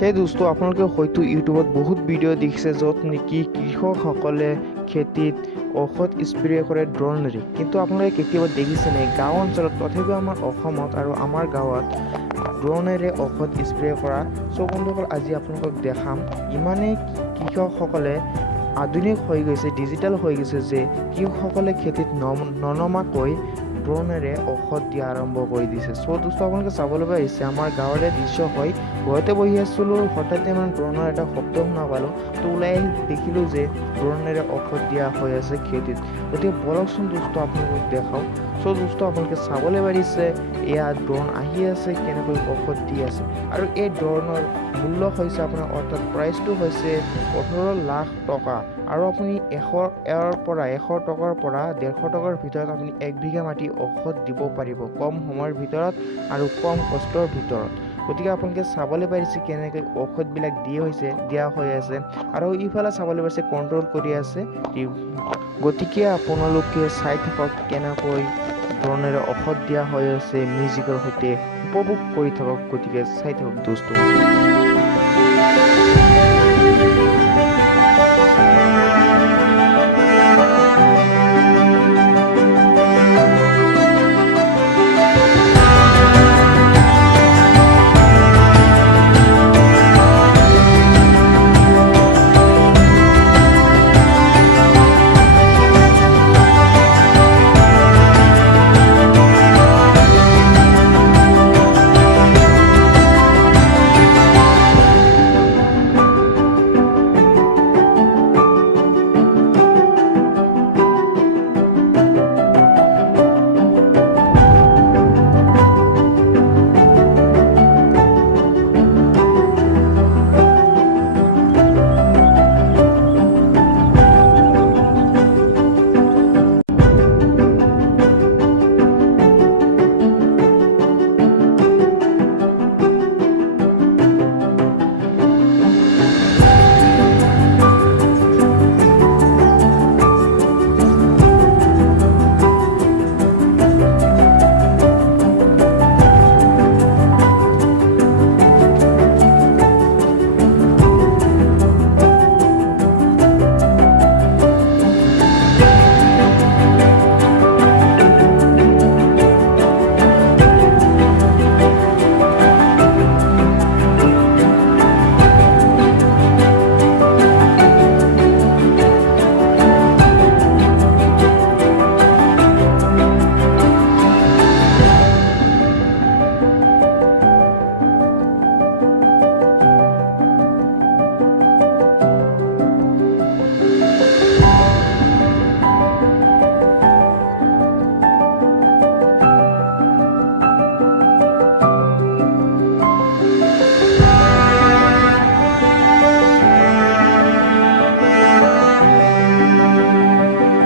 সেই দোস্ত আপোনালোকে হয়তো ইউটিউবত বহুত ভিডিঅ' দেখিছে য'ত নেকি কৃষকসকলে খেতিত ঔষধ স্প্ৰে কৰে ড্ৰোনেৰে, কিন্তু আপোনালোকে কেতিয়াবা দেখিছেনে গাঁও অঞ্চলত তথাপিও আমাৰ অসমত আৰু আমাৰ গাঁৱত ড্ৰোনেৰে ঔষধ স্প্ৰে কৰা। চ' বন্ধুসকল আজি আপোনালোকক দেখাম ইমানেই কৃষকসকলে আধুনিক হৈ গৈছে, ডিজিটেল হৈ গৈছে যে কৃষকসকলে খেতিত ননমাকৈ ড্ৰোনেৰে ঔষধ দিয়া আৰম্ভ কৰি দিছে। চ' দোস্ত আপোনালোকে চাবলৈ পাৰিছে আমাৰ গাঁৱৰে দৃশ্য হয়, ঘৰতে বহি আছিলোঁ, হঠাতে মানে ড্ৰোনৰ এটা শব্দ শুনা পালোঁ। তো ওলাই আহি দেখিলোঁ যে ড্ৰোনেৰে ঔষধ দিয়া হৈ আছে খেতিত। গতিকে বলকচোন দোস্ত আপোনালোকক দেখাওঁ। চ' দোস্ত আপোনালোকে চাবলৈ পাৰিছে এয়া ড্ৰোন আহি আছে, কেনেকৈ ঔষধ দি আছে। আৰু এই ড্ৰোনৰ মূল্য হৈছে আপোনাৰ, অৰ্থাৎ প্ৰাইচটো হৈছে 18 লাখ টকা। আৰু আপুনি 100 টকাৰ পৰা 150 টকাৰ ভিতৰত আপুনি 1 বিঘা মাটি ঔষধ দিব পাৰিব, কম সময়ৰ ভিতৰত আৰু কম কষ্টৰ ভিতৰত। গতিকে আপোনালোকে চাবলৈ পাৰিছে কেনেকৈ ঔষধবিলাক দিয়া হৈ আছে, আৰু ইফালে চাবলৈ পাৰিছে কণ্ট্ৰল কৰি আছে। গতিকে আপোনালোকে চাই থাকক কেনেকৈ ড্ৰোনেৰে ঔষধ দিয়া হৈ আছে মিউজিকৰ সৈতে, উপভোগ কৰি থাকক। গতিকে চাই থাকক দোস্ত।